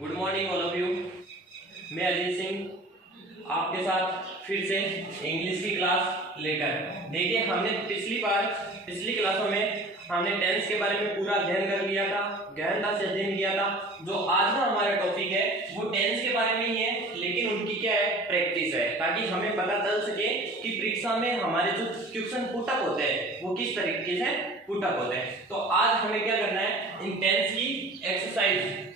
Good morning all of you. मैं अजय सिंह आपके साथ फिर से इंग्लिश की क्लास लेकर। देखिए, हमने पिछली क्लासों में हमने टेंस के बारे में पूरा अध्ययन कर लिया था, गहनता से अध्ययन किया था। जो आज का हमारा टॉपिक है वो टेंस के बारे में ही है, लेकिन उनकी क्या है, प्रैक्टिस है, ताकि हमें पता चल सके कि परीक्षा में हमारे जो क्वेश्चन पुट अप होते हैं वो किस तरीके से पुट अप होते हैं। तो आज हमें क्या करना है, इन टेंस की एक्सरसाइज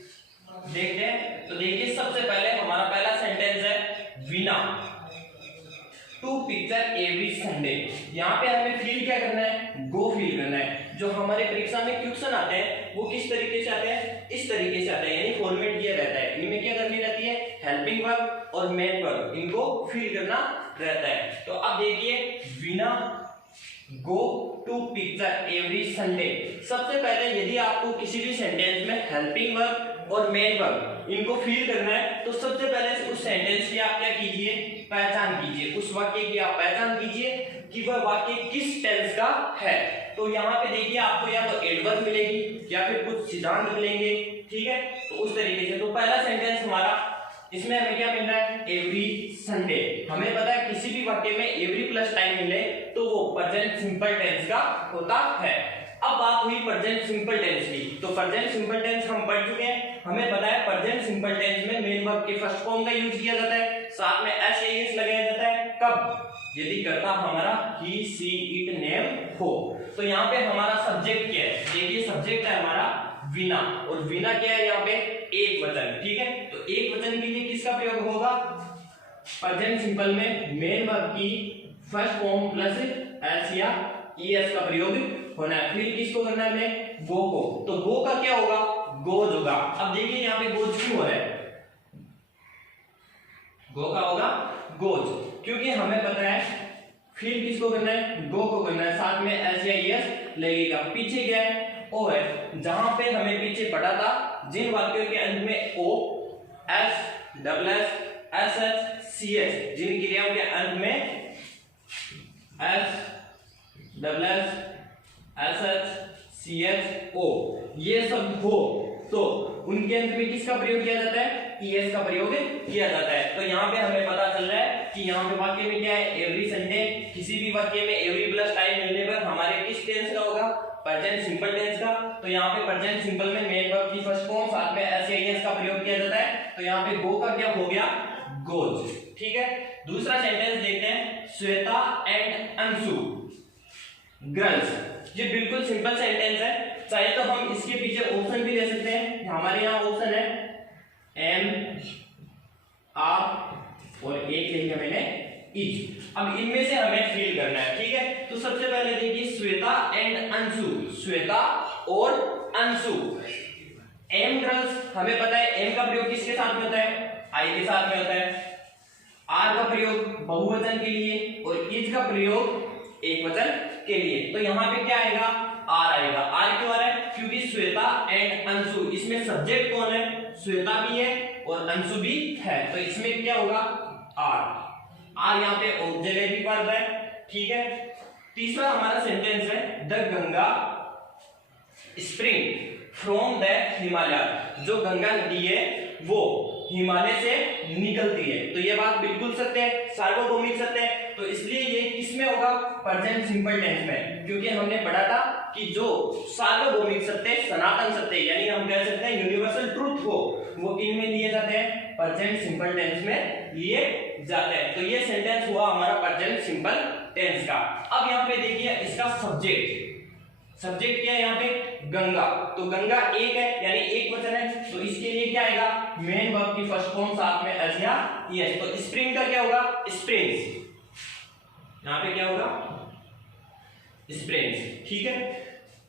देखते हैं। तो देखिए, सबसे पहले हमारा पहला सेंटेंस है Veena to picture every Sunday. यहाँ पे हमें फील क्या करना है, गो फील करना है। जो हमारे परीक्षा में क्वेश्चन आते हैं वो किस तरीके से आते हैं, इस तरीके से आते हैं, यानी फॉर्मेट ये रहता है। इनमें क्या करनी रहती है, हेल्पिंग वर्ब और मेन वर्ब, इनको फील करना रहता है। तो अब देखिए, Veena go to picture every Sunday. सबसे पहले यदि आपको किसी भी सेंटेंस में हेल्पिंग वर्ब और मेन वर्ब इनको फील करना है, तो सबसे पहले उस सेंटेंस की आप क्या कीजिए, पहचान कीजिए। उस वाक्य की आप पहचान कीजिए कि वह वाक्य किस टेंस का है। तो यहाँ पे देखिए, आपको या तो एडवर्ब मिलेगी या फिर कुछ सिद्धांत मिलेंगे, ठीक है। तो उस तरीके से तो पहला सेंटेंस हमारा, इसमें हमें क्या मिल रहा है, एवरी संडे। हमें पता है किसी भी वाक्य में एवरी प्लस टाइम मिले तो वो प्रेजेंट सिंपल टेंस का होता है। अब बात हुई प्रेजेंट सिंपल टेंस की। तो प्रेजेंट सिंपल टेंस हम पढ़ चुके हैं। हमें पता है प्रेजेंट सिंपल टेंस में मेन वर्ब के फर्स्ट फॉर्म का यूज किया जाता है, साथ में एस या एस लगाया जाता है। कब, यदि कर्ता हमारा ही सी इट नेम हो। तो यहाँ पे हमारा सब्जेक्ट क्या है, देखिए सब्जेक्ट है हमारा वीना, और वीना क्या है यहाँ पे, एक वचन, ठीक है। तो एक वचन के लिए किसका प्रयोग होगा, प्रेजेंट सिंपल में मेन वर्ब की फर्स्ट फॉर्म प्लस एस या ईएस का प्रयोग होना है। फिर किसको करना है, हमें गो को। तो गो का क्या होगा, गोज होगा। अब देखिए यहाँ पे गोज क्यों हो रहा है, गो का होगा गोज, क्योंकि हमें पता है फिर किसको करना है, गो को करना है, साथ में एस या ईएस लगेगा। पीछे क्या है, ओ है। जहां पे हमें पीछे पढ़ा था, जिन वाक्यों के अंत में O, S, double S, S H, C H, जिन क्रियाओं के अंत में S, double S, S H, C H, O ये सब हो, तो उनके अंत में किसका प्रयोग किया जाता है, ईएस का प्रयोग किया जाता है। तो यहाँ पे हमें पता चल रहा है कि यहाँ पे वाक्य में क्या है, एवरी संडे। किसी भी वाक्य में एवरी प्लस टाइम मिलने पर हमारे किस टेंस का होगा, प्रेजेंट सिंपल टेंस का। तो यहाँ पे प्रेजेंट सिंपल में मेन वर्ब की फर्स्ट फॉर्म साथ में एस या ईएस का प्रयोग किया जाता है। तो यहाँ पे गो का क्या हो गया, गोज, ठीक है। दूसरा सेंटेंस देखते हैं, श्वेता एंड अंशु गर्ल्स। ये बिल्कुल सिंपल सेंटेंस है। चाहे तो हम इसके पीछे ऑप्शन भी ले सकते हैं। हमारे यहाँ ऑप्शन है एम, आप और एक ले लिया मैंने इज। अब इनमें से हमें फील करना है, ठीक है। तो सबसे पहले देखिए, श्वेता एंड अंशु, श्वेता और अंशु। एम गर्ल्स, हमें पता है एम का प्रयोग किसके साथ में होता है, आई के साथ में होता है। आर का प्रयोग बहुवचन के लिए और इज का प्रयोग एक वचन के लिए। तो यहाँ पे क्या आएगा, आर आएगा। आर क्यों आ रहा है, क्योंकि श्वेता एंड अंशु, इसमें सब्जेक्ट कौन है, श्वेता भी है और अंशु भी है। तो इसमें क्या होगा, आर। आर यहाँ पे ऑक्सिलरी वर्ब है, ठीक है। तीसरा हमारा सेंटेंस है, the Ganga spring from the Himalaya. जो गंगा नदी है वो हिमालय से निकलती है। तो ये बात बिल्कुल सत्य है, सार्वभौमिक सत्य है। तो इसलिए ये किसमें होगा, प्रेजेंट सिंपल टेंस में, क्योंकि हमने पढ़ा था कि जो सार्वभौमिक सत्य, सनातन सत्य, यानी हम कह सकते हैं यूनिवर्सल ट्रूथ हो, वो किन में लिए जाते हैं, प्रेजेंट सिंपल टेंस में लिए जाते हैं। तो ये सेंटेंस हुआ हमारा प्रेजेंट सिंपल टेंस का। अब यहाँ पे देखिए, इसका सब्जेक्ट क्या है यहाँ पे, गंगा। तो गंगा एक है, यानी एक वचन है। तो इसके लिए क्या आएगा, मेन वर्ब की फर्स्ट फॉर्म साथ में एस या ईएस। तो स्प्रिंग का क्या होगा, स्प्रिंग्स। यहाँ पे क्या होगा, स्प्रिंग्स, ठीक है।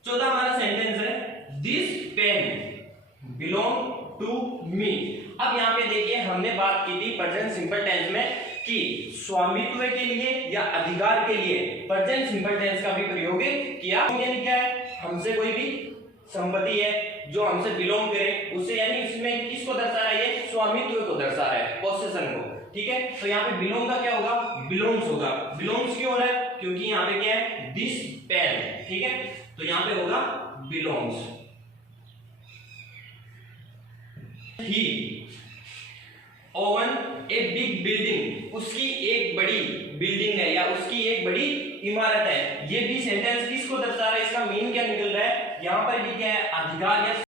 चौथा हमारा सेंटेंस है, this pen belong to me. अब यहाँ पे देखिए, हमने बात की थी प्रेजेंट सिंपल टेंस में कि स्वामित्व के लिए या अधिकार के लिए प्रेजेंट सिंपल टेंस का भी प्रयोग किया। यानी क्या है, हमसे कोई भी संपत्ति है जो हमसे बिलोंग करे, उससे, यानी इसमें किसको दर्शा रहा है, ये स्वामित्व को दर्शा रहा है, पोसेशन को, ठीक है। तो यहाँ पे बिलोंग का क्या होगा, बिलोंग्स होगा। बिलोंग्स क्यों हो रहा है, क्योंकि यहाँ पे क्या है, दिस पेन, ठीक है। तो यहाँ पे होगा belongs. He oven a big building, उसकी एक बड़ी बिल्डिंग है या उसकी एक बड़ी इमारत है। ये भी सेंटेंस किसको दर्शा रहा है, इसका मीन क्या निकल रहा है, यहाँ पर भी क्या है, अधिकार या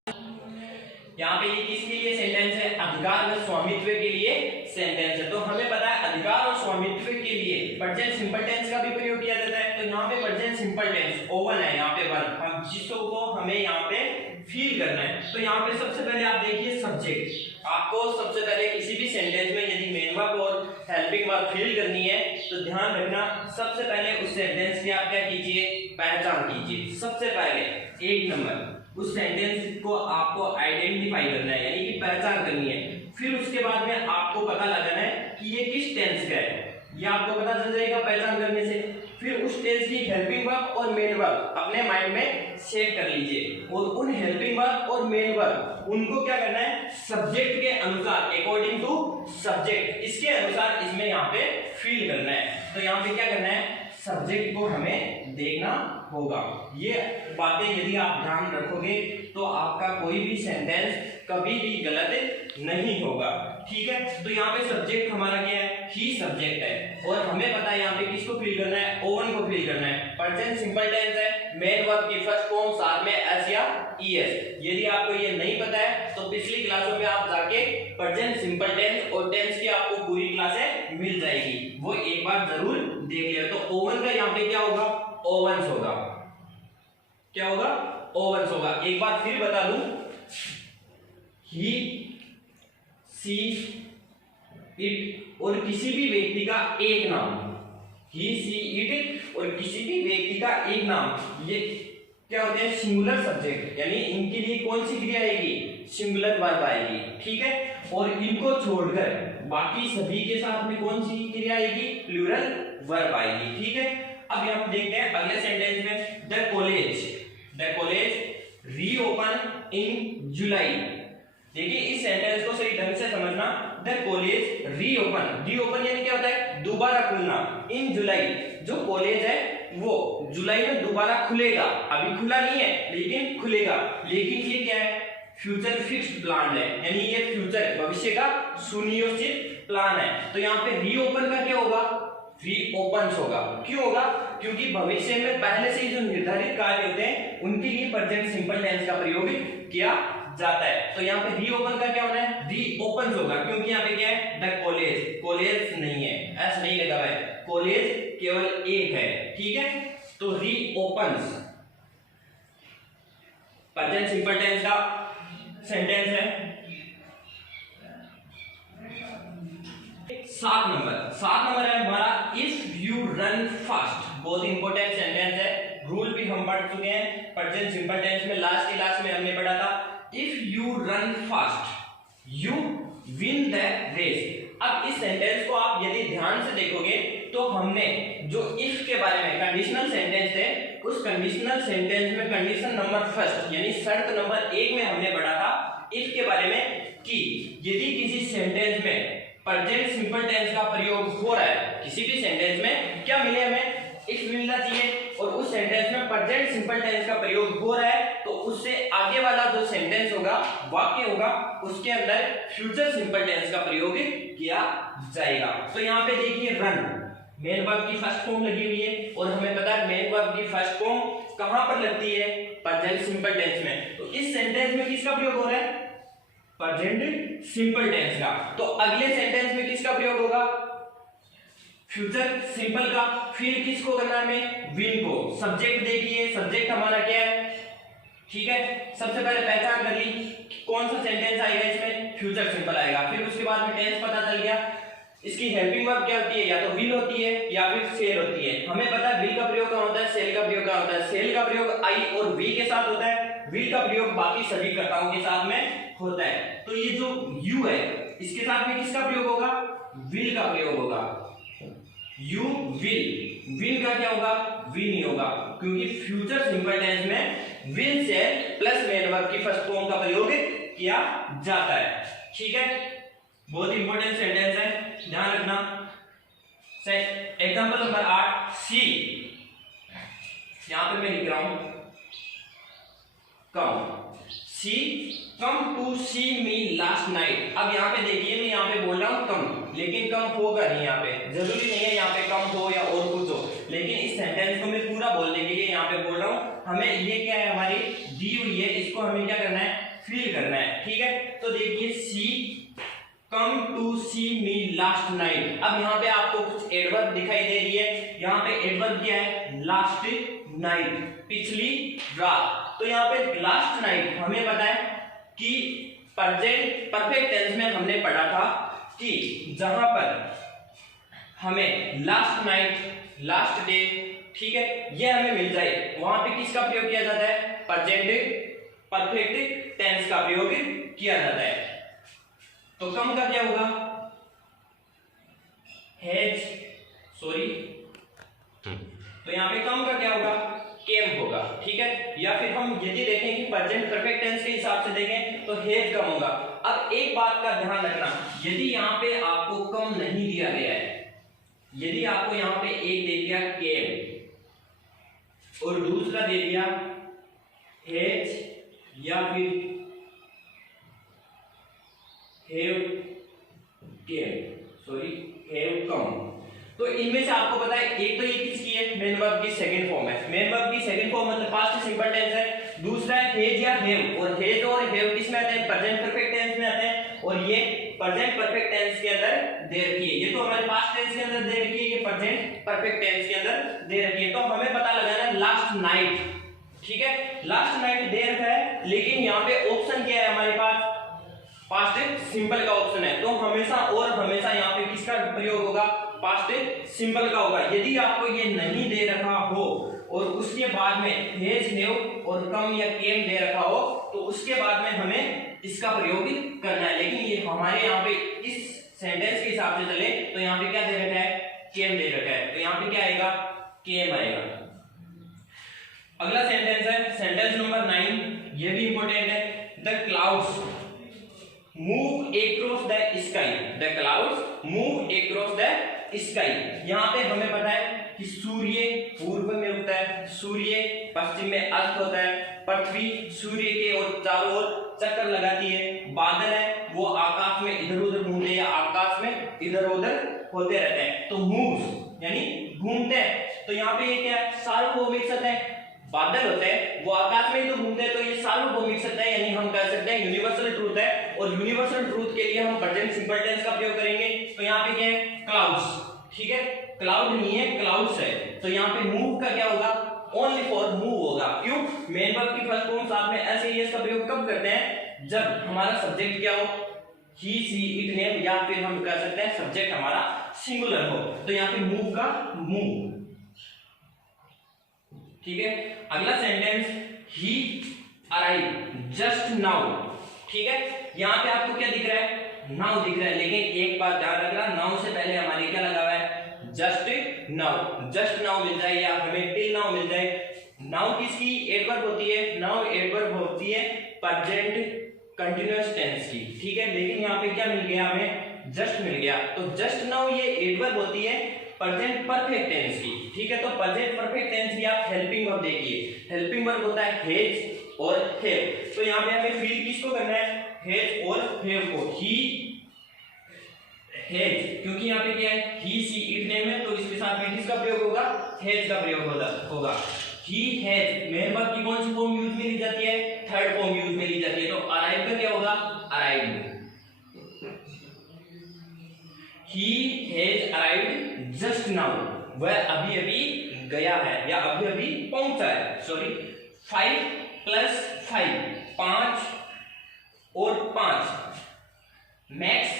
यहाँ पे ये किसके लिए सेंटेंस है, अधिकार व स्वामित्व के लिए सेंटेंस है। तो हमें पता है अधिकार और स्वामित्व के लिए प्रेजेंट सिंपल टेंस का भी प्रयोग किया जाता है। तो यहाँ पे प्रेजेंट सिंपल टेंस ओवन है, यहाँ पे वर्ब, हम जिसको को हमें यहाँ पे फील करना है। तो यहाँ पे सबसे पहले आप देखिए सब्जेक्ट, आपको सबसे पहले किसी भी सेंटेंस में यदि मेन वर्ब और हेल्पिंग वर्ब फील करनी है तो ध्यान रखना, सबसे पहले उस सेंटेंस की आप क्या कीजिए, पहचान कीजिए। सबसे पहले एक नंबर उस सेंटेंस को आपको आइडेंटिफाई करना है, यानी कि पहचान करनी है। फिर उसके बाद में आपको पता लगाना है कि ये किस टेंस का है, ये आपको पता चल जाएगा पहचान करने से। फिर उस टेंस की हेल्पिंग वर्ब और मेन वर्ब अपने माइंड में सेट कर लीजिए, और उन हेल्पिंग वर्ब और मेन वर्ब उनको क्या करना है, सब्जेक्ट के अनुसार, अकॉर्डिंग टू सब्जेक्ट, इसके अनुसार इसमें यहाँ पे फील करना है। तो यहाँ पे क्या करना है, सब्जेक्ट को हमें देखना होगा। ये बातें यदि आप ध्यान रखोगे तो आपका कोई भी सेंटेंस कभी भी गलत नहीं होगा, ठीक है। तो यहाँ पे सब्जेक्ट हमारा क्या है, ही सब्जेक्ट है, और हमें पता है यहाँ पे किसको फील करना है, ओवन को फील करना है। प्रेजेंट सिंपल टेंस है, मेन वर्ब की फर्स्ट फॉर्म साथ में एस या ईएस। यदि आपको ये नहीं पता है तो पिछली क्लासों में आप जाके प्रेजेंट सिंपल टेंस और टेंस की आपको पूरी क्लासें मिल जाएगी, वो एक बार जरूर देख लिया। तो ओवन का यहाँ पे क्या होगा, ओवंस होगा, क्या होगा, ओवंस होगा। एक बार फिर बता दूं, ही सी इट और किसी भी व्यक्ति का एक नाम, ही सी इट और किसी भी व्यक्ति का एक नाम, ये क्या होते हैं, सिंगुलर सब्जेक्ट, यानी इनके लिए कौन सी क्रिया आएगी, सिंगुलर वर्ब आएगी, ठीक है। और इनको छोड़कर बाकी सभी के साथ में कौन सी क्रिया आएगी, प्लूरल वर्ब आएगी, ठीक है। अब यहाँ देखते हैं अगले सेंटेंस में, द कॉलेज रीओपन इन जुलाई। देखिए इस सेंटेंस को सही ढंग से समझना, द कॉलेज रीओपन यानी क्या होता है, दोबारा खुलना, इन जुलाई, जो कॉलेज है वो जुलाई में दोबारा खुलेगा, अभी खुला नहीं है लेकिन खुलेगा। लेकिन ये क्या है, फ्यूचर फिक्स्ड प्लान है, यानी ये फ्यूचर भविष्य का सुनियोजित प्लान है। तो यहाँ पे रीओपन का क्या होगा, रीओपन्स होगा। क्यों होगा, क्योंकि भविष्य में पहले से ही जो निर्धारित कार्य होते हैं उनके लिए प्रेजेंट सिंपल टेंस का प्रयोग किया जाता है। तो यहाँ पे रीओपन का क्या होना है, रीओपन्स होगा, क्योंकि यहाँ पे क्या है, द कॉलेज नहीं है, एस नहीं लगा हुआ है, कॉलेज केवल एक है, ठीक है। तो रीओपन्स प्रेजेंट सिंपल टेंस का सेंटेंस है। 7 नंबर है हमारा, इफ यू रन फास्ट, बहुत इंपॉर्टेंट सेंटेंस है, रूल भी हम पढ़ चुके हैं प्रेजेंट सिंपल टेंस में, लास्ट क्लास में हमने पढ़ा था, if you run fast you win the race. अब इस सेंटेंस को आप यदि ध्यान से देखोगे तो हमने जो इफ के बारे में कंडीशनल सेंटेंस थे, उस कंडीशनल सेंटेंस में कंडीशन नंबर फर्स्ट यानी शर्त नंबर 1 में हमने पढ़ा था इफ के बारे में कि यदि किसी सेंटेंस में प्रेजेंट सिंपल टेंस का प्रयोग हो रहा है, किसी भी सेंटेंस में क्या मिले, हमें इफ मिलना चाहिए, और उस सेंटेंस में प्रेजेंट सिंपल टेंस का प्रयोग हो रहा है तो उससे आगे वाला जो सेंटेंस होगा, वाक्य होगा, उसके अंदर फ्यूचर सिंपल टेंस का प्रयोग किया जाएगा। तो यहाँ पे देखिए रन मेन वर्ब की फर्स्ट फॉर्म लगी हुई है, और हमें पता है मेन वर्ब की फर्स्ट फॉर्म कहां पर लगती है, प्रेजेंट सिंपल टेंस में। तो इस सेंटेंस में किसका प्रयोग हो रहा है, प्रेजेंट सिंपल टेंस का। तो अगले सेंटेंस में किसका प्रयोग होगा, फ्यूचर सिंपल का। फिर किसको करना है, हमें विन को। सब्जेक्ट देखिए, सब्जेक्ट हमारा क्या है, ठीक है। सबसे पहले पहचान कर ली कौन सा सेंटेंस आएगा इसमें, फ्यूचर सिंपल आएगा। फिर उसके बाद में टेंस पता चल गया, इसकी हेल्पिंग वर्ब क्या होती है, या तो विल होती है या फिर सेल होती है। हमें पता है विल का प्रयोग कहाँ होता है, सेल का प्रयोग कहाँ होता है। सेल का प्रयोग आई और वी के साथ होता है, विल का प्रयोग बाकी सभी कर्ताओं के साथ में होता है। तो ये जो यू है इसके साथ में किसका प्रयोग होगा, विल का प्रयोग होगा, यू विल। विल का क्या होगा, विल नहीं होगा, क्योंकि फ्यूचर सिंपल टेंस में will say plus main verb की फर्स्ट फॉर्म का प्रयोग किया जाता है, ठीक है। बहुत इंपॉर्टेंट सेंटेंस है, ध्यान रखना। एग्जांपल नंबर 8 सी, यहां पे मैं लिख रहा हूं cow. She come to see me last night. अब यहाँ पे देखिए, मैं यहाँ पे बोल रहा हूँ कम, लेकिन कम होगा नहीं, यहाँ पे जरूरी नहीं है यहाँ पे कम हो या और कुछ हो, लेकिन इस सेंटेंस को मैं पूरा बोलने के लिए यहाँ पे बोल रहा हूँ। हमें ये क्या है, हमारी दी हुई है, इसको हमें क्या करना है, फिल करना है, ठीक है। तो देखिए she come to see me last night. अब यहाँ पे आपको कुछ एडवर्ब दिखाई दे रही है, यहाँ पे एडवर्ब क्या है, लास्ट नाइट, पिछली रात। तो यहाँ पे लास्ट नाइट हमें पता है कि प्रेजेंट परफेक्ट टेंस में हमने पढ़ा था कि जहां पर हमें लास्ट नाइट, लास्ट डे, ठीक है, ये हमें मिल जाए, वहां पे किसका प्रयोग किया जाता है, प्रेजेंट परफेक्ट टेंस का प्रयोग किया जाता है। तो कम का क्या होगा, हैज, सॉरी, तो यहाँ पे कम का क्या होगा, केम होगा, ठीक है। या फिर हम यदि देखें कि प्रेजेंट परफेक्ट टेंस के हिसाब से देखें तो हैज कम होगा। अब एक बात का ध्यान रखना, यदि यहाँ पे आपको कम नहीं दिया गया है, यदि आपको यहाँ पे एक दे दिया केम और दूसरा दे दिया हैज या फिर have came, sorry have come, तो इनमें से आपको पता है एक तो ये किसकी है, मेन वर्ब की सेकंड फॉर्म है, मेन वर्ब की सेकंड फॉर्म मतलब पास्ट सिंपल टेंस है। दूसरा है हेज या हेव, और हेज और हेव किस में आते हैं, प्रेजेंट परफेक्ट टेंस में आते हैं, और ये प्रेजेंट परफेक्ट टेंस के अंदर दे रखी है। ये तो हमारे पास्ट टेंस के अंदर दे रखी है, ये प्रेजेंट परफेक्ट टेंस के अंदर दे रखी है। तो हमें पता लगाना है लास्ट नाइट, ठीक है, लास्ट नाइट दे रखा है, लेकिन यहाँ पे ऑप्शन क्या है हमारे पास, पास्ट सिंपल का ऑप्शन है। तो हमेशा और हमेशा यहाँ पे किसका प्रयोग होगा, पास्ट सिंपल का होगा। यदि आपको ये नहीं दे रखा हो और उसके बाद में हेज, हेव और कम या केम दे रखा हो, तो उसके बाद में हमें इसका प्रयोग करना है। लेकिन ये हमारे यहाँ पे इस सेंटेंस के हिसाब से चले तो यहाँ पे क्या दे रखा है, केम दे रखा है, तो यहाँ पे क्या आएगा, केम आएगा। अगला सेंटेंस है सेंटेंस नंबर 9, ये भी इंपॉर्टेंट है। The clouds move across the sky, the clouds move across the sky. यहाँ पे हमें पता है कि सूर्य पूर्व में उगता है, सूर्य पश्चिम में अस्त होता है, पृथ्वी सूर्य के और चारों ओर चक्कर लगाती है, बादल है वो आकाश में इधर उधर घूमते हैं या आकाश में इधर उधर होते रहते हैं। तो मूव यानी घूमते हैं, तो यहाँ पे ये क्या है, सार्वभौमिक सत्य है, बादल होते हैं वो आकाश में ही तो घूमते हैं, तो ये सार्वभौमिक सत्य है, यानी हम कह सकते हैं यूनिवर्सल ट्रूथ है। और यूनिवर्सल ट्रूथ के लिए हम प्रेजेंट सिंपल टेंस का प्रयोग करेंगे। तो यहाँ पे क्या है, क्लाउड्स, ठीक है, क्लाउड नहीं है क्लाउड्स है। तो यहाँ पे मूव का क्या होगा, ओनली फॉर मूव होगा। क्यों, मेन वर्ब की फर्स्ट फॉर्म साथ में एस एस का प्रयोग कब करते हैं, जब हमारा सब्जेक्ट क्या हो, ही सी इट नेम, या फिर हम कह सकते हैं सब्जेक्ट हमारा सिंगुलर हो। तो यहाँ पे मूव का मूव, ठीक है। अगला sentence, he arrive just now, ठीक है। यहाँ पे आपको क्या दिख रहा है, नाउ दिख रहा है, लेकिन एक बात ध्यान रखना, नाउ से पहले हमारे क्या लगा हुआ है, जस्ट नाउ। जस्ट नाउ मिल जाए या हमें टिल नाउ मिल जाए। नाउ किसकी एडवर्ब होती है, नाउ एडवर्ब होती है प्रेजेंट कंटीन्यूअस टेंस की, ठीक है। लेकिन यहाँ पे क्या मिल गया, हमें जस्ट मिल गया। तो जस्ट नाउ ये एडवर्ब होती है प्रेजेंट परफेक्ट टेंस की, ठीक है। तो प्रेजेंट परफेक्ट टेंस की आप हेल्पिंग वर्ब देखिए, हेल्पिंग वर्ब होता है हेज और हैव। तो यहाँ पे हमें फील किसको करना है, हेज और हैव को। ही हेज, क्योंकि यहाँ पे क्या है, ही सी इट नेम है, तो इसके साथ में किसका प्रयोग होगा, हेज का प्रयोग होगा। ही हैज मेन वर्ब की कौन सी फॉर्म यूज में ली जाती है, थर्ड फॉर्म यूज में ली जाती है। तो अराइव का क्या होगा, arrived. He has arrived just now, वह अभी अभी गया है या अभी अभी पहुंचा है। सॉरी, 5 + 5 5 और 5 मैक्स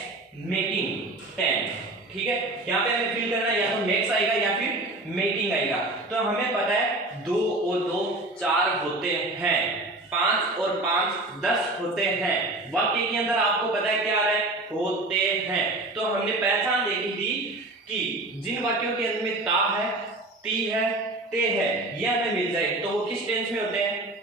मेकिंग 10, ठीक है। यहाँ पे हमें फिल करना है, या तो मैक्स आएगा या फिर मेकिंग आएगा। तो हमें पता है 2 और 2 4 होते हैं, 5 और 5 10 होते हैं। वाक्य के अंदर आपको पता है क्या आ रहा है, होते हैं। तो हमने पहचान देखी थी कि जिन वाक्यों के अंत में ता है, ती है, ते है, ये हमें मिल जाए तो वो किस टेंस में होते हैं,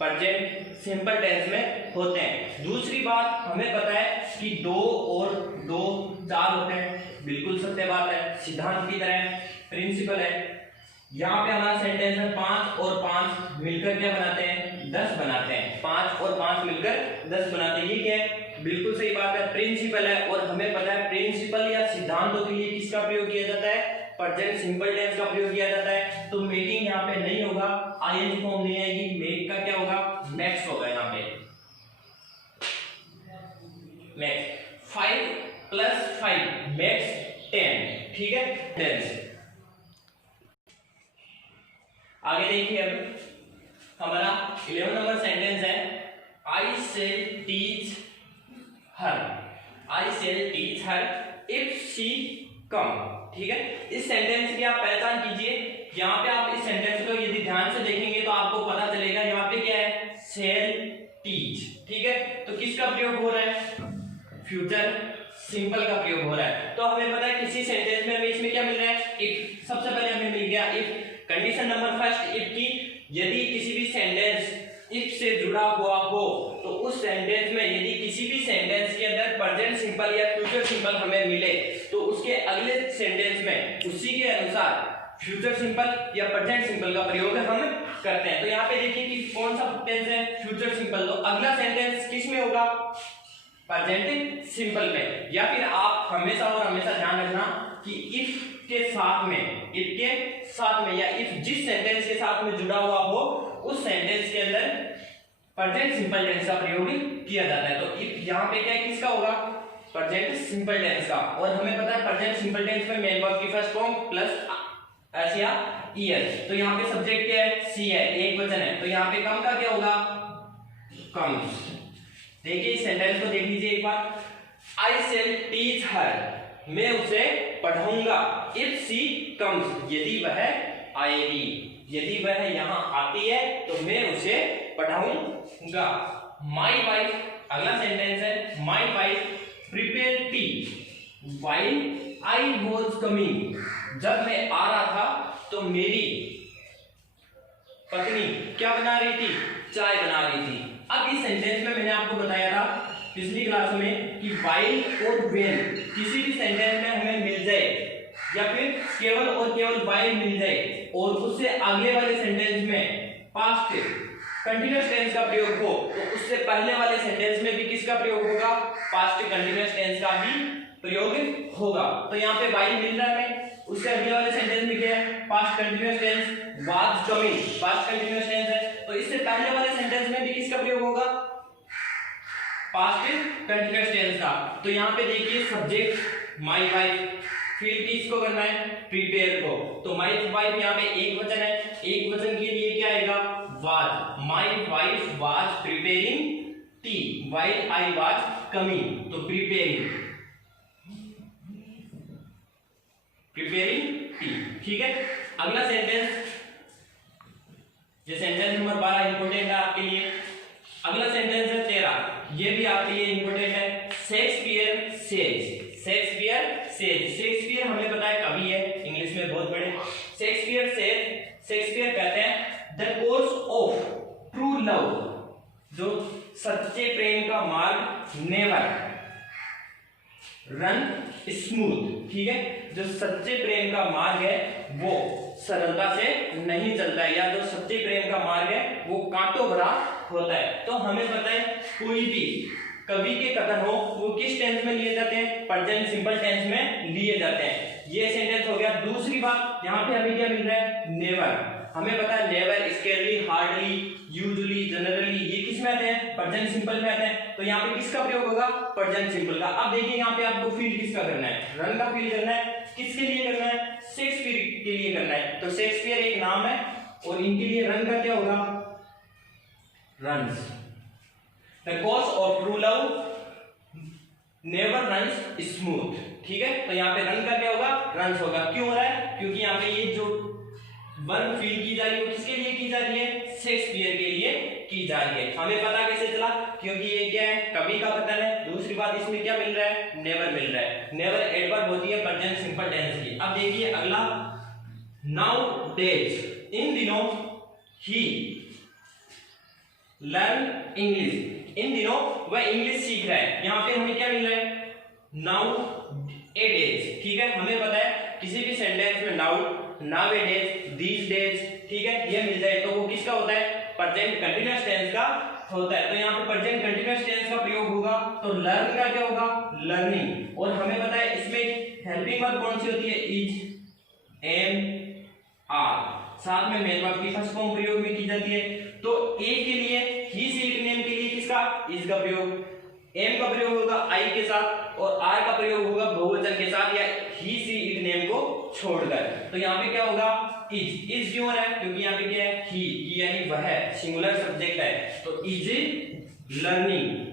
प्रेजेंट सिंपल टेंस में होते हैं। दूसरी बात हमें पता है कि 2 और 2 4 होते हैं, बिल्कुल सत्य बात है, सिद्धांत की तरह प्रिंसिपल है। यहाँ पे हमारा सेंटेंस है 5 और 5 मिलकर क्या बनाते हैं, 10 बनाते हैं, 5 और 5 मिलकर 10 बनाते हैं। ये क्या है? बिल्कुल सही बात है, प्रिंसिपल है। और हमें पता है प्रिंसिपल या सिद्धांतों के लिए किसका प्रयोग किया जाता है? प्रेजेंट सिंपल टेंस का प्रयोग किया जाता है। तो मेकिंग यहाँ पे नहीं होगा, आईएनजी फॉर्म नहीं आएगी, मेक का क्या होगा? मैक्स होगा यहाँ पे, मैक्स। 5 + 5 मैक्स 10, ठीक है, टेंस। आगे देखिए, अब हमारा 11 नंबर सेंटेंस है, I shall teach her. I shall teach her if she come, ठीक है। इस सेंटेंस की आप पहचान कीजिए। यहाँ पे आप इस सेंटेंस को यदि ध्यान से देखेंगे तो आपको पता चलेगा यहाँ पे क्या है? शेल टीच, ठीक है। तो किसका प्रयोग हो रहा है? फ्यूचर सिंपल का प्रयोग हो रहा है। तो हमें पता है किसी सेंटेंस में हमें इसमें क्या मिल रहा है? इफ। सबसे पहले हमें मिल गया if. Condition number first if की, यदि किसी भी सेंटेंस इफ से जुड़ा हुआ हो तो उस सेंटेंस में यदि किसी भी सेंटेंस के अंदर प्रेजेंट सिंपल या फ्यूचर सिंपल हमें मिले तो उसके अगले सेंटेंस में उसी के अनुसार फ्यूचर सिंपल या प्रेजेंट सिंपल का प्रयोग हम करते हैं। तो यहाँ पे देखिए कि कौन सा टेंस है? Future simple. तो अगला सेंटेंस किस में होगा? प्रेजेंट सिंपल में। या फिर आप हमेशा और हमेशा ध्यान रखना कि इफ के साथ में, इफ के साथ में या इफ जिस सेंटेंस के साथ में जुड़ा हुआ हो उस सेंटेंस के अंदर प्रेजेंट सिंपल टेंस का प्रयोग किया जाता है। तो इफ यहाँ पे क्या किसका होगा? प्रेजेंट सिंपल टेंस का। और हमें पता है प्रेजेंट सिंपल टेंस में मेन वर्ब की फर्स्ट फॉर्म प्लस एस या ईएस। तो यहाँ पे सब्जेक्ट क्या है? सी है, एक वचन है। तो यहाँ पे कम का क्या होगा? कम्स। देखिए इस सेंटेंस को देख लीजिए एक बार। आई शेल टीच हर, मैं उसे पढ़ाऊंगा। इफ सी कम्स, यदि वह आएगी, यदि वह यहाँ आती है तो मैं उसे पढ़ाऊंगा। माई वाइफ, अगला सेंटेंस है, my wife prepare T while I was coming. जब मैं आ रहा था तो मेरी पत्नी क्या बना रही थी? चाय बना रही थी। अब इस सेंटेंस में मैंने आपको बताया था पिछली क्लास में कि व्हाइल और व्हेन किसी भी सेंटेंस में हमें मिल जाए या फिर केवल और केवल व्हाइल मिल जाए और उससे अगले वाले सेंटेंस में पास्ट कंटीन्यूअस टेंस का प्रयोग हो तो उससे पहले वाले सेंटेंस में भी किसका प्रयोग होगा? पास्ट कंटीन्यूअस टेंस का भी प्रयोग होगा। तो यहाँ पे व्हाइल मिल रहा है हमें, उससे अगले वाले सेंटेंस में क्या है? Past continuous tense was coming, past continuous tense है। तो इससे पहले वाले सेंटेंस में भी किसका प्रयोग होगा? पास्ट कंटीन्यूअस टेंस का। तो यहाँ पे देखिए सब्जेक्ट माय वाइफ, फिर किसको करना है? प्रिपेयर को। तो माय वाइफ यहाँ पे एक वचन है, एक वचन के लिए क्या आएगा? Was. My wife was preparing T while I was coming. तो प्रिपेयरिंग, प्रिपेयरिंग टी, ठीक है। अगला सेंटेंस, ये सेंटेंस नंबर 12 इंपोर्टेंट है आपके लिए। अगला सेंटेंस है 13, ये भी आपके लिए इंपोर्टेंट है। Shakespeare says, Shakespeare says. Shakespeare हमें पता है कवि है, इंग्लिश में बहुत बड़े। शेक्सपियर सेज, शेक्सपियर कहते हैं the course of true love, जो सच्चे प्रेम का मार्ग नेवर रन स्मूथ, ठीक है। जो सच्चे प्रेम का मार्ग है वो सरलता से नहीं चलता है, या जो सच्चे प्रेम का मार्ग है वो कांटों भरा होता है। तो हमें पता है कोई भी कवि के कथन हो वो किस टेंस में लिए जाते हैं? प्रेजेंट सिंपल टेंस में लिए जाते हैं। ये सेंटेंस हो गया। दूसरी बात, यहाँ पे हमें क्या मिल रहा है? नेवर। हमें पता है नेवर, स्केरली, हार्डली, यूजुअली, जनरली, ये किस में आते हैं? प्रेजेंट सिंपल में आते हैं। तो यहाँ पे किसका प्रयोग होगा? प्रेजेंट सिंपल का। अब देखिए यहाँ पे आपको फील किसका करना है? रन का फील करना है। किसके लिए करना है? शेक्सपियर के लिए करना है। तो शेक्सपियर एक नाम है और इनके लिए रन का क्या होगा? Runs. The course of true love never runs smooth, ठीक है। तो यहाँ पे रन का क्या होगा? रन्स होगा। क्यों हो रहा है? क्योंकि यहाँ पे ये जो वन फील की जा रही है किसके लिए की जा रही है? शेक्सपियर के लिए की जा रही है। हमें पता कैसे चला? क्योंकि ये क्या है? कवि का कथन है। दूसरी बात, इसमें क्या मिल रहा है? नेवर मिल रहा है। नेवर एडवर्ब होती है प्रेजेंट सिंपल टेंस की। अब देखिए अगला, नाउ डेज, इन दिनों ही लर्न इंग्लिश, इन दिनों वह इंग्लिश सीख रहा है। यहाँ पे हमें क्या मिल रहा है? नाउ ए डेज, ठीक है। हमें पता है किसी भी सेंटेंस में now, now A days, these days, ठीक है, ये मिल जाए तो वो किसका होता है? प्रेजेंट कंटीन्यूअस टेंस का होता है। तो यहाँ पे प्रेजेंट कंटीन्यूअस टेंस का प्रयोग होगा तो लर्न का क्या होगा, लर्निंग। और हमें पता है इसमें हेल्पिंग वर्ब कौन सी होती है, इज, एम, आर। साथ में मेन वर्ब की फर्स्ट फॉर्म प्रयोग में की जाती है। तो ए के लिए ही सी इट नेम के लिए किसका, इज का प्रयोग, एम का प्रयोग होगा आई के साथ और आर का प्रयोग होगा बहुवचन के साथ या ही सी इट नेम को छोड़कर। तो यहाँ पे क्या होगा, इज क्यों है, क्योंकि यहाँ पे क्या है, ही यानी वह सिंगुलर सब्जेक्ट है। तो इज लर्निंग।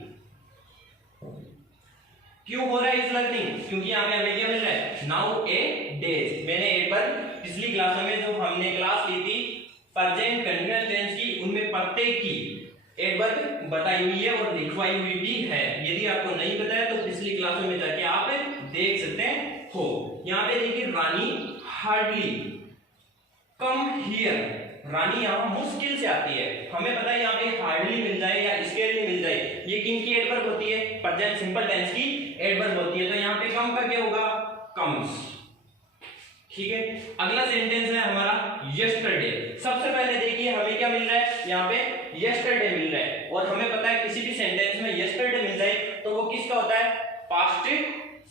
क्यों हो रहा है इज लर्निंग, क्योंकि यहाँ पे हमें क्या मिल रहा है, नाउ ए डेज। मैंने एक बार पिछली क्लासों में जो हमने क्लास ली थी प्रेजेंट कंटीन्यूअस टेंस की, उनमें प्रत्येक की एडवर्ब बताई हुई है और लिखवाई हुई भी है। यदि आपको नहीं पता है तो पिछली क्लासों में जाके आप देख सकते हो। यहाँ पे देखिए रानी हार्डली कम हियर, रानी यहाँ मुश्किल से आती है। हमें पता है यहाँ पे हार्डली मिल जाए या स्केर्डली मिल जाए, ये किनकी एडवर्ब होती है, प्रेजेंट सिंपल टेंस की एडवर्ब होती है। तो यहाँ पे कम का क्या होगा, कम्स। ठीक है, अगला सेंटेंस है हमारा यस्टरडे। सबसे पहले देखिए हमें क्या मिल रहा है, यहाँ पे यस्टरडे मिल रहा है। और हमें पता है किसी भी सेंटेंस में यस्टरडे मिल जाए तो वो किसका होता है, पास्ट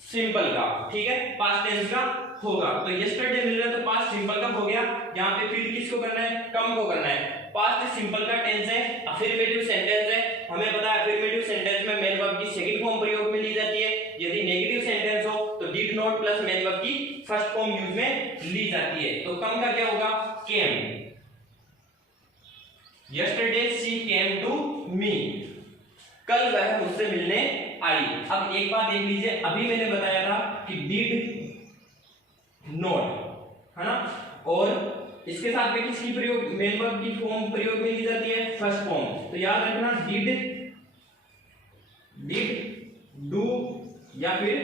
सिंपल का। ठीक है, पास्ट टेंस का होगा। तो यस्टरडे मिल रहा है तो पास्ट सिंपल का हो गया। यहाँ पे फिर किसको करना है, कम को करना है। पास्ट सिंपल का टेंस है, अफर्मेटिव सेंटेंस है। हमें पता है अफर्मेटिव सेंटेंस में मेन वर्ब की सेकंड फॉर्म प्रयोग में ली जाती है। यदि नेगेटिव सेंटेंस हो तो did not plus main verb की फर्स्ट फॉर्म यूज में ली जाती है। तो कम का क्या होगा, came. Yesterday she came to me, कल वह मुझसे मिलने आई। अब एक बात देख लीजिए, अभी मैंने बताया था कि डिड नॉट, है ना, और इसके साथ में किसकी प्रयोग, मेन वर्ब की फॉर्म प्रयोग में ली जाती है, फर्स्ट फॉर्म। तो याद रखना डिड, डू या फिर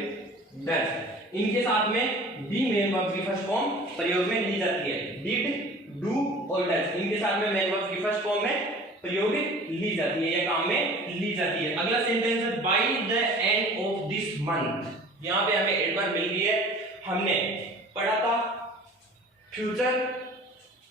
डज, इनके साथ में भी मेन वर्ब की फर्स्ट फॉर्म प्रयोग में ली जाती है। डिड, डू और डज, इनके साथ में मेन वर्ब की फर्स्ट फॉर्म में प्रयोग ली जाती है या काम में ली जाती है। अगला सेंटेंस है by the end of this month. यहाँ पे हमें एडवर्ब मिल रही है। हमने पढ़ा था फ्यूचर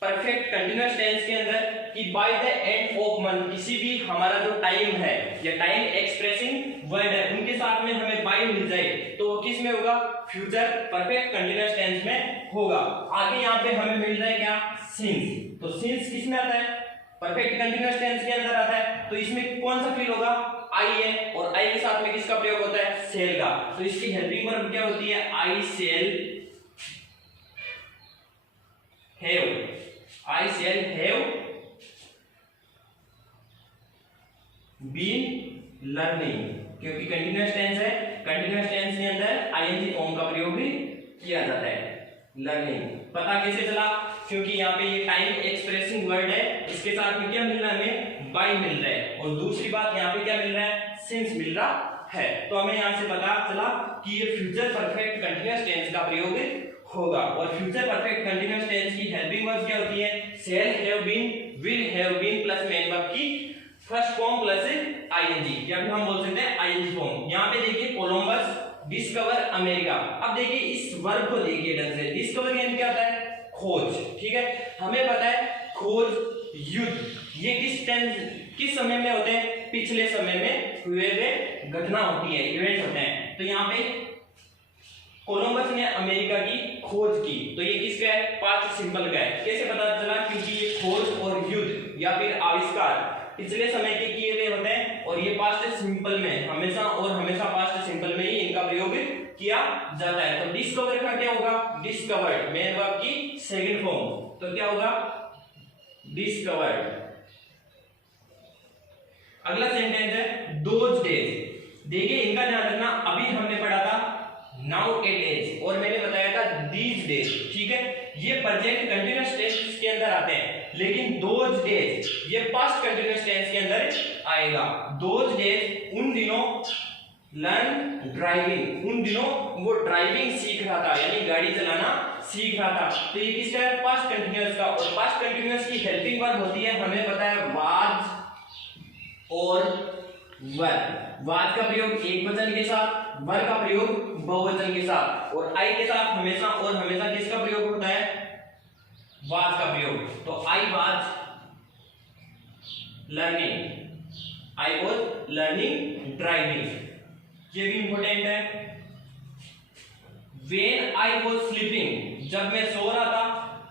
परफेक्ट कंटीन्यूअस टेंस के अंदर कि by the end of month, किसी भी हमारा जो टाइम है या टाइम एक्सप्रेसिंग वर्ड है उनके साथ में हमें बाय मिल जाए तो किस में होगा, फ्यूचर परफेक्ट कंटीन्यूअस टेंस में होगा। आगे यहाँ पे हमें मिल रहा है क्या, सिंस। तो सिंस किस में आता है, परफेक्ट कंटीन्यूअस टेंस के अंदर आता है। तो इसमें कौन सा फील होगा, आई है, और आई के साथ में किसका प्रयोग होता है, सेल का। तो इसकी हेल्पिंग वर्ब क्या होती है, I shall have, I shall have been learning, क्योंकि कंटीन्यूअस टेंस है। कंटीन्यूअस टेंस के अंदर आईएनजी फॉर्म का प्रयोग भी किया जाता है, लर्निंग। पता कैसे चला, क्योंकि यहाँ पे ये टाइम एक्सप्रेसिंग वर्ड है, इसके साथ में क्या मिल रहा है, हमें बाय मिल रहा है। और दूसरी बात यहाँ पे क्या मिल रहा है, सिंस मिल रहा है। तो हमें यहाँ से पता चला कि ये फ्यूचर परफेक्ट कंटीन्यूअस टेंस का प्रयोग होगा। और फ्यूचर परफेक्ट कंटीन्यूअस टेंस की हेल्पिंग वर्ब क्या होती है, shall have been, will have been plus main verb की फर्स्ट फॉर्म प्लस आईएनजी, या फिर हम बोल सकते हैं आईएनजी फॉर्म। यहाँ पे देखिए कोलंबस डिस्कवर अमेरिका। अब देखिए इस वर्ब को देखिए ढंग से, डिस्कवर यानी क्या होता है, खोज। ठीक है, हमें पता है खोज, युद्ध, ये किस समय में होते हैं, पिछले समय में हुए हुए घटना होती है, इवेंट होते हैं। तो यहाँ पे कोलंबस ने अमेरिका की खोज की, तो ये किसका है, पास्ट सिंपल का है। कैसे पता चला, क्योंकि ये खोज और युद्ध या फिर आविष्कार पिछले समय के किए हुए होते हैं और ये पास्ट सिंपल में हमेशा और हमेशा पास्ट सिंपल में ही इनका प्रयोग किया जाता है। तो डिस्कवर का क्या होगा, डिस्कवर्ड, मेन वर्ब की सेकंड फॉर्म। तो क्या होगा, डिस्कवर्ड। अगला सेंटेंस है दोज डेज। देखिए इनका ध्यान रखना, अभी हमने पढ़ा था नाउ ए डेज और मैंने बताया था दीज डेज। ठीक है, ये प्रेजेंट कंटीन्यूअस टेंस के अंदर आते हैं, लेकिन दोज डेज ये पास्ट कंटीन्यूअस टेंस के अंदर आएगा। दोज डेज, उन दिनों, लर्न ड्राइविंग, उन दिनों वो ड्राइविंग सीख रहा था, यानी गाड़ी चलाना सीख रहा था। तो ये किसका है, पास्ट कंटीन्यूअस का। और पास्ट कंटीन्यूअस की हेल्पिंग वर्ब होती है, हमें पता है वाज और वर। वाज का प्रयोग एक वचन के साथ, वर का प्रयोग बहुवचन के साथ, और आई के साथ हमेशा और हमेशा किसका प्रयोग होता है, वाज का प्रयोग। तो I was learning, I was learning driving, ये भी इंपॉर्टेंट है। When I was sleeping, जब मैं सो रहा था,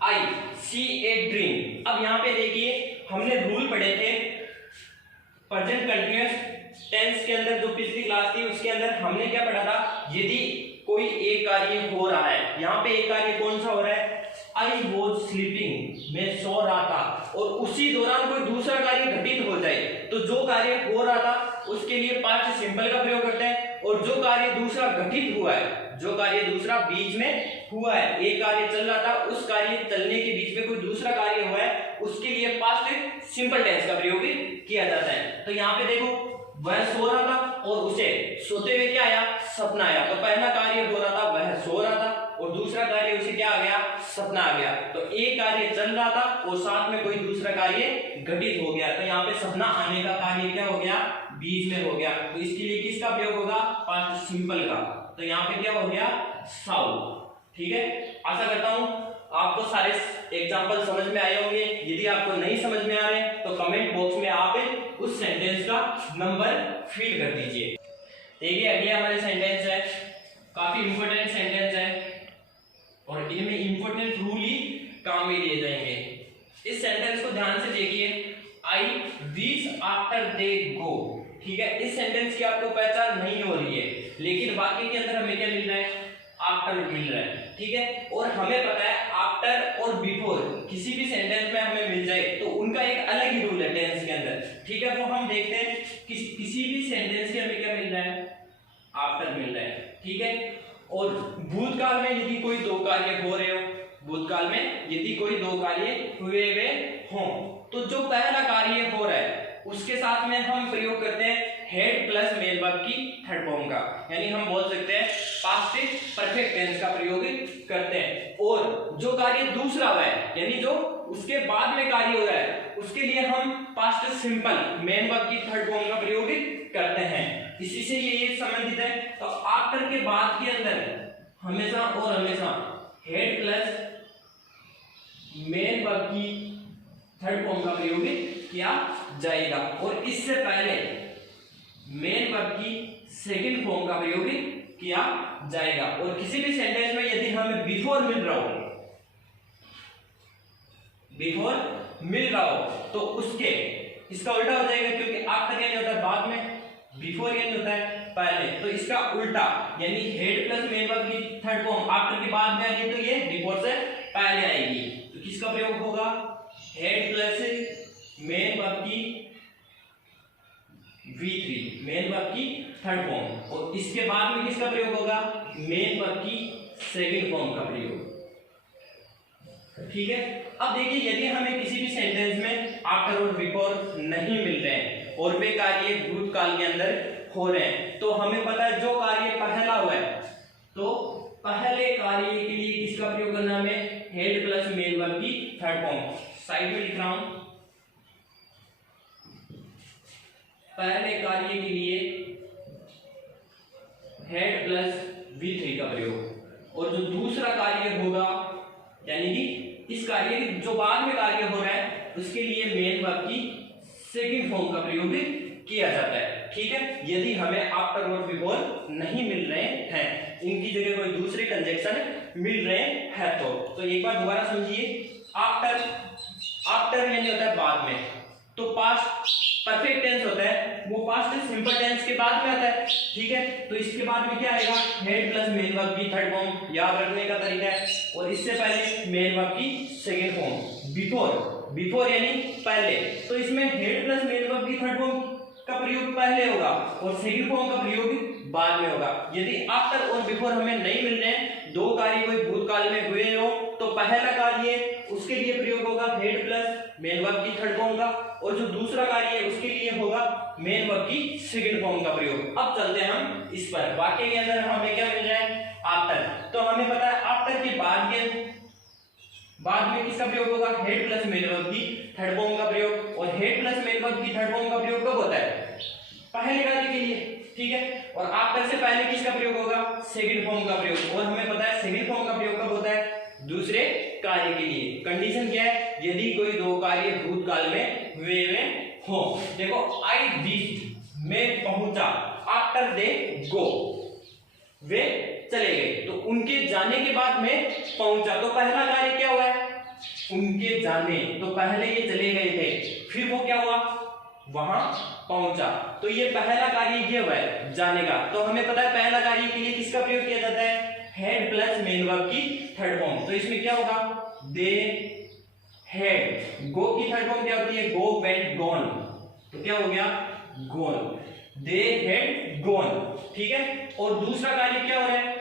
I see a dream। अब यहाँ पे देखिए हमने रूल पढ़े थे प्रेजेंट कंटिन्यूअस टेंस के अंदर, जो पिछली क्लास थी उसके अंदर हमने क्या पढ़ा था, यदि कोई एक कार्य हो रहा है, यहाँ पे एक कार्य कौन सा हो रहा है, आई वॉज स्लीपिंग, मैं सो रहा था, और उसी दौरान कोई दूसरा कार्य घटित हो जाए तो जो कार्य हो रहा था उसके लिए पास्ट सिंपल का प्रयोग करते हैं, और जो कार्य दूसरा घटित हुआ है, जो कार्य दूसरा बीच में हुआ है, एक कार्य चल रहा था उस कार्य चलने के बीच में कोई दूसरा कार्य हुआ है, उसके लिए पास्ट सिंपल टेंस का प्रयोग किया जाता है। तो यहाँ पे देखो वह सो रहा था और उसे सोते हुए क्या आया, सपना आया। तो पहला कार्य हो रहा था वह सो रहा था, और दूसरा कार्य उसे क्या आ गया, सपना आ गया। तो एक कार्य चल रहा था और साथ में कोई दूसरा कार्य घटित हो गया, तो यहाँ पे सपना आने का कार्य क्या हो गया, बीच में हो गया। तो इसके लिए किसका प्रयोग होगा, पास्ट सिंपल का। तो यहाँ पे क्या हो गया, साउ। ठीक है, आशा करता हूं आपको सारे एग्जांपल समझ में आए होंगे। यदि आपको नहीं समझ में आ रहे तो कमेंट बॉक्स में आप उस सेंटेंस का नंबर फील कर दीजिए। देखिए अगले हमारे सेंटेंस है, काफी इंपॉर्टेंट सेंटेंस है और इनमें इंपॉर्टेंट रूल ही काम में लिए जाएंगे। इस सेंटेंस को ध्यान से देखिए, आई विश आफ्टर दे गो। ठीक है, इस सेंटेंस की आपको पहचान नहीं हो रही है, लेकिन वाक्य के अंदर हमें क्या मिल रहा है, आफ्टर मिल रहा है। ठीक है, और हमें पता है आफ्टर और बिफोर किसी भी सेंटेंस में हमें मिल जाए तो उनका एक अलग ही रूल है टेंस के अंदर। ठीक है, वो हम देखते हैं कि किसी भी सेंटेंस के हमें क्या मिल रहा है, आफ्टर मिल रहा है। ठीक है, और भूतकाल में यदि कोई दो कार्य हो रहे हो, भूतकाल में यदि कोई दो कार्य हुए हों तो जो पहला कार्य हो रहा है उसके साथ में हम प्रयोग करते हैं हेड प्लस मेन वर्ब की थर्ड फॉर्म का, यानी हम बोल सकते हैं पास्ट परफेक्ट टेंस का प्रयोग करते हैं। और जो कार्य दूसरा हुआ है, यानी जो उसके बाद में कार्य हो रहा है, उसके लिए हम पास्ट सिंपल मेन वर्ब की थर्ड फॉर्म का प्रयोग करते हैं। इसी से ये संबंधित है। तो आफ्टर के बाद के अंदर हमेशा और हमेशा हेड प्लस मेन वर्ब की थर्ड फॉर्म का प्रयोग किया जाएगा, और इससे पहले मेन वर्ब की सेकंड फॉर्म का प्रयोग किया जाएगा। और किसी भी सेंटेंस में यदि हमें बिफोर मिल रहा हो तो उसके इसका उल्टा हो जाएगा, क्योंकि आफ्टर यानी होता है बाद में, बिफोर यानी होता है पहले। तो इसका उल्टा यानी हेड प्लस मेन वर्ब की थर्ड फॉर्म आफ्टर के बाद में आएगी तो ये बिफोर से पहले आएगी। तो किसका प्रयोग होगा, हेड प्लस मेन वर्ब की V3 मेन वर्ब की थर्ड फॉर्म, और इसके बाद में किसका प्रयोग होगा, मेन वर्ब की सेकंड फॉर्म का प्रयोग। ठीक है, अब देखिए यदि हमें किसी भी सेंटेंस में आफ्टर और बिफोर नहीं मिल रहे हैं और वे कार्य भूतकाल के अंदर हो रहे हैं, तो हमें पता है जो कार्य पहला हुआ है तो पहले कार्य के लिए किसका प्रयोग करना है, हेड प्लस मेन वर्ब की थर्ड फॉर्म। साइड में लिख रहा हूं, पहले कार्य के लिए हेड प्लस V3 का प्रयोग, और जो दूसरा कार्य होगा यानी कि इस कार्य जो बाद में कार्य हो रहा है उसके लिए मेन वर्ब की सेकंड फॉर्म का प्रयोग किया जाता है। ठीक है, यदि हमें आफ्टर और बिफोर नहीं मिल रहे हैं, इनकी जगह कोई दूसरे कंजक्शन मिल रहे हैं तो एक बार दोबारा समझिए, आफ्टर यानी होता है बाद में, तो पास्ट परफेक्ट टेंस होता है वो पास्ट सिंपल टेंस के बाद में आता है। ठीक है, तो इसके बाद में क्या आएगा, हेड प्लस मेन वर्ब की थर्ड फॉर्म, याद रखने का तरीका है। और इससे पहले मेन वर्ब की सेकंड फॉर्म, बिफोर यानी पहले, तो इसमें हेड प्लस मेन वर्ब की थर्ड फॉर्म का प्रयोग पहले होगा और सेकंड फॉर्म का प्रयोग बाद में होगा। यदि आफ्टर और बिफोर हमें नहीं मिल रहे हैं, दो कार्य कोई भूतकाल में हुए हो, तो पहला कार्य उसके लिए प्रयोग होगा हेड प्लस मेन वर्ब की थर्ड फॉर्म का, और जो दूसरा कार्य है उसके लिए होगा मेन वर्ब की सेकंड फॉर्म का प्रयोग। अब चलते हैं हम इस पर, वाक्य के अंदर हमें क्या मिल रहा है, आफ्टर। तो हमें पता है आफ्टर के बाद में किसका प्रयोग होगा, हेड प्लस मेन वर्ब की थर्ड फॉर्म का प्रयोग, और हेड प्लस मेन वर्ब की थर्ड फॉर्म का प्रयोग कब होता है, पहले कार्य के लिए। ठीक है, और आफ्टर से पहले किसका प्रयोग होगा, सेकंड फॉर्म का प्रयोग, और हमें पता है सेकंड फॉर्म का प्रयोग कब होता है, दूसरे कार्य के लिए। कंडीशन क्या है, यदि कोई दो कार्य भूतकाल में हुए होम। देखो आई रीच्ड मैं पहुंचा, आफ्टर दे गो वे चले गए, तो उनके जाने के बाद मैं पहुंचा, तो पहला कार्य क्या हुआ है, उनके जाने, तो पहले ये चले गए थे, फिर वो क्या हुआ, वहां पहुंचा, तो ये पहला कार्य ये हुआ है जाने का। तो हमें पता है पहला कार्य के लिए किसका प्रयोग किया जाता है, हैड प्लस मेन वर्ब की थर्ड फॉर्म। तो इसमें क्या होगा, दे हैड, गो की थर्ड फॉर्म क्या होती है, गो वेंट गॉन, तो क्या हो गया, गॉन, दे हैड गॉन, ठीक है। और दूसरा कार्य क्या हो रहा है,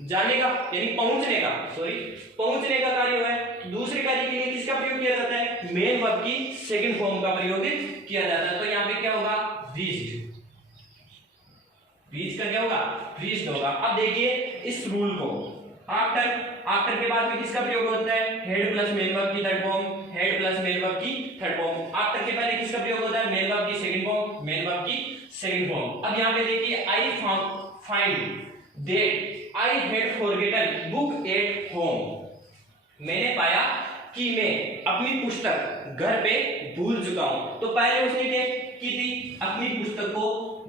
जाने का यानी पहुंचने का, सॉरी पहुंचने का कार्य हुआ है। दूसरे कार्य के लिए किसका प्रयोग किया जाता है, मेन वर्ब की सेकंड फॉर्म का प्रयोग किया जाता है। तो यहाँ पे क्या होगा, रीच्ड, रीच का क्या होगा, रीच्ड होगा। अब देखिए इस रूल को, आफ्टर, आफ्टर के बाद में किसका प्रयोग होता है, हेड प्लस मेन वर्ब की third form, had plus main verb की थर्ड फॉर्म। आफ्टर के पहले किसका प्रयोग होता है, मेन वर्ब की सेकंड फॉर्म, मेन वर्ब की सेकंड फॉर्म। अब यहाँ पे देखिए I find that I had forgotten book at home, मैंने पाया कि मैं अपनी पुस्तक घर पे भूल चुका हूं। तो पहले उसने क्या की थी, अपनी पुस्तक को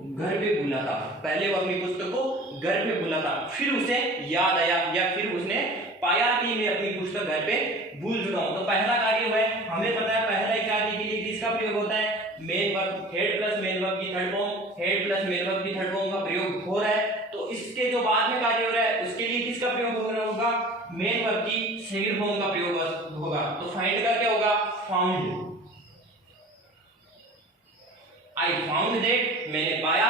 घर पे भूला था, पहले वो अपनी पुस्तक को घर पे भूला था, फिर उसे याद आया या फिर उसने पाया कि मैं अपनी पुस्तक घर पे भूल चुका हूं। तो पहला कार्य हुआ है, हमें पता है पहला कार्य के लिए किसका प्रयोग होता है, main verb, had plus main verb की third form, had plus main verb की थर्ड फॉर्म का प्रयोग हो रहा है। तो इसके जो बाद में कार्य हो रहा है उसके लिए किसका प्रयोग हो रहा होगा, मेन वर्ब की सेकंड फॉर्म का प्रयोग होगा। तो फाइंड का क्या होगा, फाउंड, आई फाउंड दैट मैंने पाया,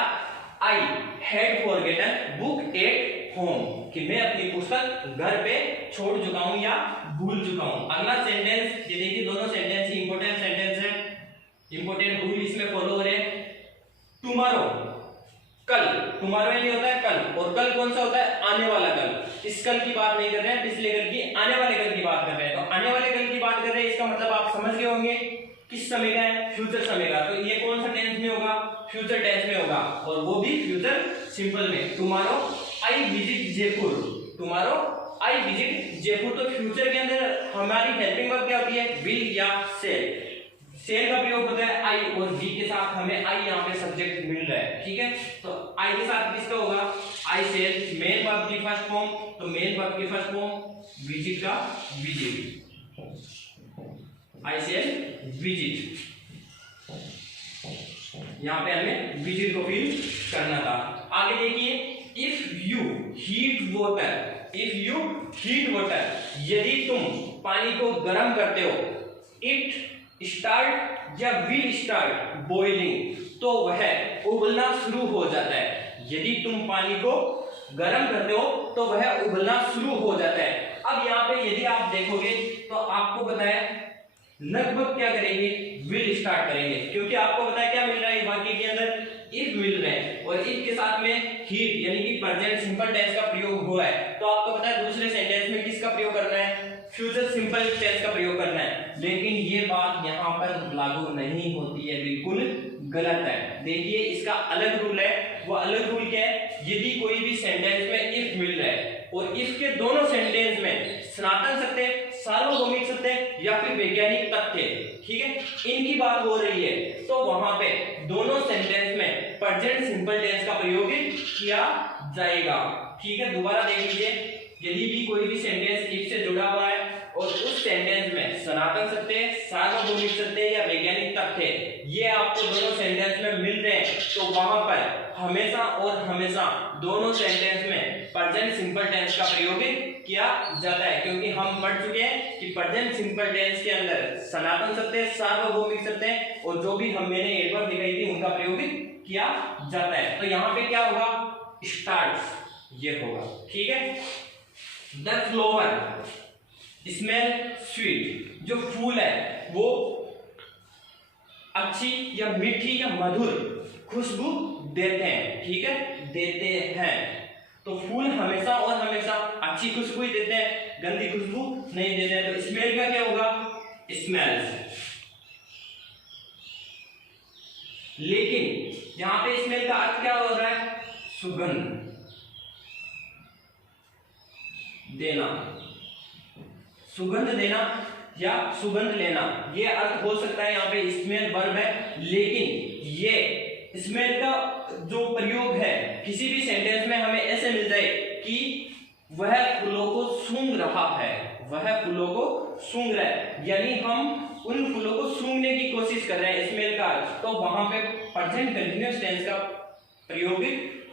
I had forgotten book at home कि मैं अपनी पुस्तक घर पे छोड़ चुका हूं या भूल चुका हूं। अगला सेंटेंस ये देखिए, दोनों सेंटेंस इंपॉर्टेंट सेंटेंस है, इंपॉर्टेंट रूल इसमें फॉलो हो रहे हैं। टुमारो, कल, टुमारो यानी होता है कल, और कल कौन सा होता है, आने वाला कल। इस कल की बात नहीं कर रहे हैं, पिछले कल की, आने वाले कल की बात कर रहे हैं। तो आने वाले कल की बात कर रहे हैं, इसका मतलब आप समझ गए होंगे किस समय का है, फ्यूचर समय का। तो ये कौन सा टेंस में होगा, फ्यूचर टेंस में होगा, और वो भी फ्यूचर सिंपल में। Tomorrow I visit Jaipur, tomorrow I visit Jaipur. तो फ्यूचर के अंदर हमारी हेल्पिंग वर्ब क्या होती है, विल या शेल। शेल का प्रयोग होता है आई और वी के साथ, हमें आई यहाँ पे सब्जेक्ट मिल रहा है, ठीक है। तो आई के साथ किसका होगा, आई शेल, मेन वर्ब की फर्स्ट फॉर्म, तो मेन वर्ब की फर्स्ट फॉर्म, विजिट का विजिट, आई शेल विजिट, यहाँ पे हमें विजिट को फील करना था। आगे देखिए, if you heat water, if you heat water, यदि तुम पानी को गर्म करते हो, इट स्टार्ट या विल स्टार्ट बॉइलिंग, तो वह उबलना शुरू हो जाता है। यदि तुम पानी को गर्म करते हो तो वह उबलना शुरू हो जाता है। अब यहाँ पे यदि आप देखोगे तो आपको पता है लगभग क्या करेंगे, विल स्टार्ट करेंगे, क्योंकि आपको पता है क्या मिल रहा है वाक्य के अंदर, इफ मिल रहे हैं, और इफ के साथ में हीट यानी कि प्रेजेंट सिंपल टेंस का प्रयोग हुआ है। तो आपको पता है दूसरे सेंटेंस में किसका प्रयोग करना है, फ्यूचर सिंपल टेंस का प्रयोग करना है। लेकिन ये बात यहाँ पर लागू नहीं होती है, बिल्कुल गलत है। देखिए इसका अलग रूल है, वो अलग रूल क्या है, यदि कोई भी सेंटेंस में इफ मिल रहा है और इफ के दोनों सेंटेंस में सनातन सत्य, सार्वभौमिक सत्य या फिर वैज्ञानिक तथ्य, ठीक है, इनकी बात हो रही है, तो वहां पे दोनों सेंटेंस में प्रेजेंट सिंपल टेंस का प्रयोग किया जाएगा, ठीक है। दोबारा देख लीजिए, यदि भी कोई भी सेंटेंस इफ से जुड़ा हुआ है और उस सेंटेंस में सनातन सत्य, सार्वभौमिक सत्य या वैज्ञानिक तथ्य ये आपको दोनों सेंटेंस में मिल रहे हैं, तो वहां पर हमेशा और हमेशा दोनों सेंटेंस में प्रेजेंट सिंपल टेंस का प्रयोग किया जाता है, क्योंकि हम पढ़ चुके हैं कि प्रेजेंट सिंपल टेंस के अंदर सनातन सत्य, सार्वभौमिक सत्य और जो भी मैंने एडवर्ब दिखाई थी उनका प्रयोग किया जाता है। तो यहाँ पे क्या होगा, स्टार्ट्स ये होगा, ठीक है। द फ्लावर स्मेल स्वीट, जो फूल है वो अच्छी या मीठी या मधुर खुशबू देते हैं, ठीक है, देते हैं। तो फूल हमेशा और हमेशा अच्छी खुशबू ही देते हैं, गंदी खुशबू नहीं देते हैं। तो स्मेल का क्या होगा, स्मेल्स। लेकिन यहां पे स्मेल का अर्थ क्या हो रहा है, सुगंध देना, सुगंध देना। या सुगंध लेना, ये अर्थ हो सकता है। यहाँ पे स्मेल वर्ब है, लेकिन ये स्मेल का जो प्रयोग है किसी भी सेंटेंस में हमें ऐसे मिल जाए कि वह फूलों को सूंघ रहा है, वह फूलों को सूंघ रहा है, यानी हम उन फूलों को सूंघने की कोशिश कर रहे हैं, स्मेल का, तो वहां पे प्रेजेंट कंटीन्यूअस टेंस का प्रयोग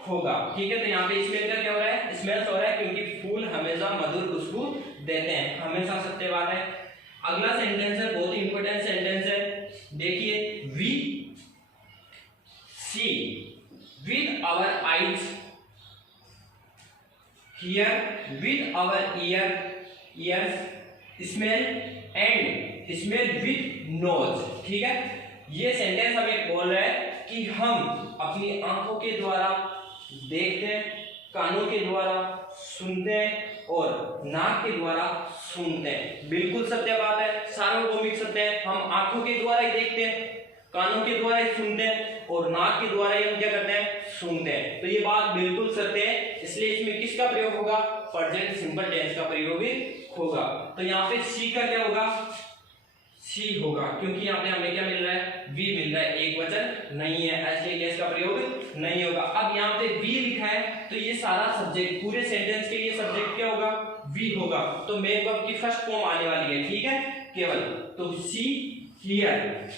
होगा। ठीक है, तो यहाँ पे स्मेल का क्या हो रहा है, स्मेल्स हो रहा है, क्योंकि फूल हमेशा मधुर खुशबू देते हैं, हमेशा सत्य बात है। अगला सेंटेंस है, बहुत इंपॉर्टेंट सेंटेंस है, देखिए, we see with our eyes, hear with our ears, smell and smell with nose. ठीक है, ये सेंटेंस हमें बोल रहा है कि हम अपनी आंखों के द्वारा देखते हैं, कानों के द्वारा सुनते हैं और नाक के द्वारा सुनते हैं। बिल्कुल सत्य बात है, सार्वभौमिक सत्य है। हम आंखों के द्वारा ही देखते हैं, कानों के द्वारा ही सुनते हैं और नाक के द्वारा ही हम क्या करते हैं, सुनते हैं। तो ये बात बिल्कुल सत्य है, इसलिए इसमें किसका प्रयोग होगा, प्रेजेंट सिंपल टेंस का प्रयोग ही होगा। तो यहाँ पे सी का क्या होगा, सी होगा, क्योंकि यहाँ पे हमें क्या मिल रहा है, वी मिल रहा है, एक वचन नहीं है, इसलिए इसका प्रयोग नहीं होगा। अब यहाँ पे वी लिखा है, तो ये सारा सब्जेक्ट, पूरे सेंटेंस के लिए सब्जेक्ट क्या होगा, वी होगा। तो मेन वर्ब की फर्स्ट फॉर्म आने वाली है, ठीक है, केवल। तो see hear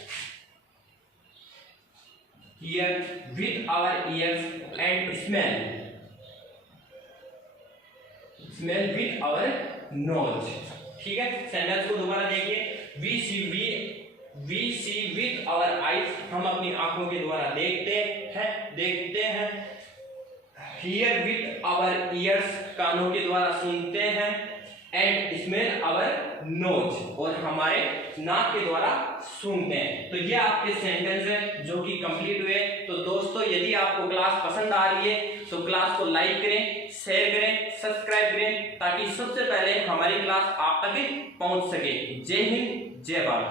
with our ears and smell with our nose. ठीक है, सेंटेंस को दोबारा देखिए, we see with our eyes, हम अपनी आंखों के द्वारा देखते हैं। हियर विद आवर ईयर्स, कानों के द्वारा सुनते हैं। एंड स्मेल आवर नोज, और हमारे नाक के द्वारा सूंघते हैं। तो ये आपके सेंटेंस है जो कि कंप्लीट हुए। तो दोस्तों, यदि आपको क्लास पसंद आ रही है तो क्लास को लाइक करें, शेयर करें, सब्सक्राइब करें, ताकि सबसे पहले हमारी क्लास आप तक पहुंच सके। जय हिंद, जय भारत।